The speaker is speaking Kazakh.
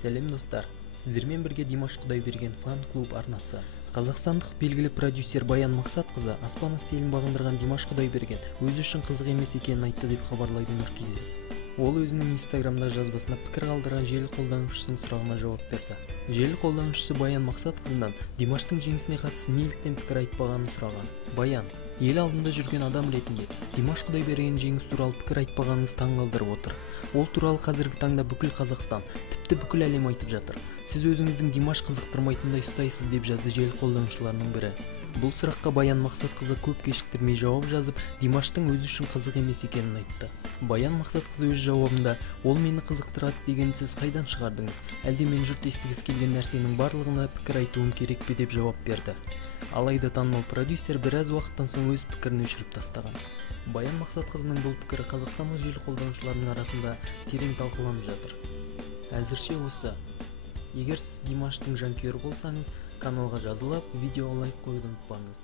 Сәлем достар, сіздермен бірге Димаш Құдайберген фан-клуб арнасы. Қазақстандық белгілі продюсер Баян Мақсатқызы аспан асты елін бағындырған Димаш Құдайберген өзі үшін қызық емес екенін айтты деп хабарлайды Нұркизед. Ол өзінің инстаграмда жазбасына пікір қалдырған желі қолданушысының сұрағына жауап берді. Желі қолданушысы Баян Мақсатқызынан Димаштың жеңісіне қатысты неліктен пікір айтпағанын сұраған. Баян: ел алдында жүрген адам ретінде Димаш Құдайберген жеңіс туралы пікір айтпағаныңыз таңғалдырып отыр. Ол туралы қазіргі таңда бүкіл Қазақстан, тіпті бүкіл әлем айтып жатыр. Сіз өзіңіздің Димаш қызықтырмайтындай ұстайсыз, деп жазды желі қолданушыларының бірі. Бұл сұраққа Баян Мақсатқызы көп кешіктірмей жауап жазып, Димаштың өзі үшін қызық емес екенін айтты. Баян Мақсатқызы өз жауабында: ол мені қызықтырады дегенді сіз қайдан шығардыңыз? Әлде мен жұрт естігісі келген нәрсенің барлығына пікір айтуым керек пе, деп жауап берді. Алайда танымал продюсер біраз уақыттан соң өз пікірін өшіріп тастаған. Баян Мақсатқызының бұл пікірі қазақстандық желі қолданушыларының арасында терең талқыланып жатыр. Әзірше осы. Егер сіз Димаштың жанкүйері болсаңыз, каналға жазылып, видеоға лайк қоюды ұмытпаңыз.